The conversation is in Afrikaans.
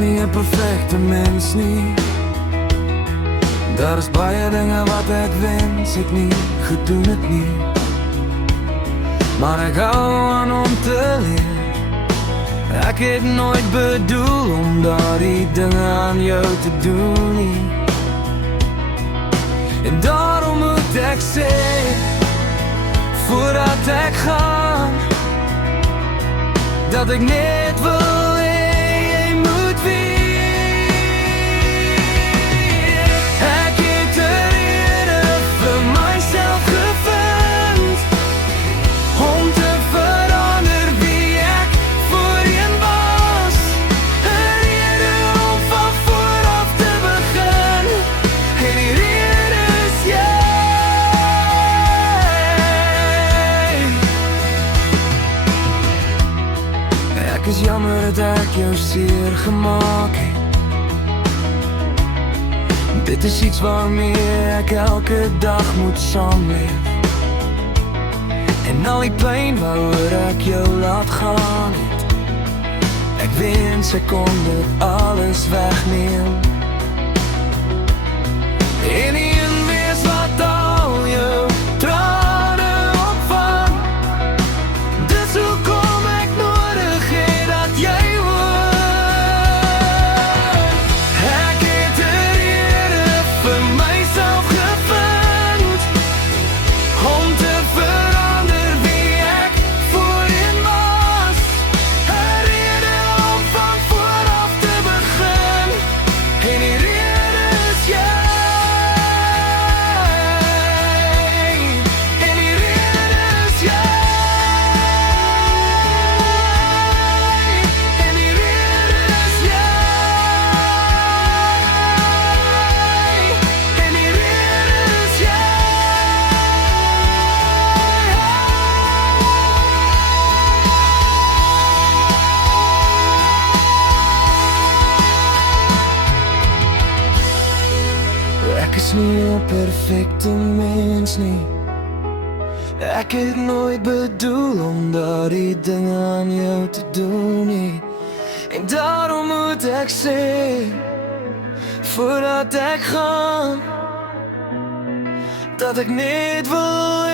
nie 'n perfekte mens nie. Daar is baie dinge wat ek wens ek nie gedoen het nie. Maar ek hou aan om te leer. Ek het nooit bedoel om daardie dinge aan jou te doen nie. En daarom moet ek sê, voordat ek gaan, dat ek net wil hê jy moet weet. Ek het 'n rede vir myself gevind om te verander wie ek voorheen was. 'n rede om van voor af te begin. En die rede is jy. Ek is jammer dat ek jou seer gemaak het. Dit is iets waarmee ek elke dag moet saamleef. En al die pyn waaroor ek jou laat gaan het, ek wens ek kon dit alles wegneem. En die een wees wat al jou trane opvang. Dis hoekom ek nodig het dat jy hoor. Ek het 'n rede vir myself gevind om te verander wie ek voorheen was. 'n rede om van voor af te begin. En die rede is jy. En die rede is jy. En die rede is jy. En die rede is jy. Ek is nie 'n perfekte mens nie. Ek het nooit bedoel om daardie dinge aan jou te doen nie. En daarom moet ek sê, voordat ek gaan, dat ek net wil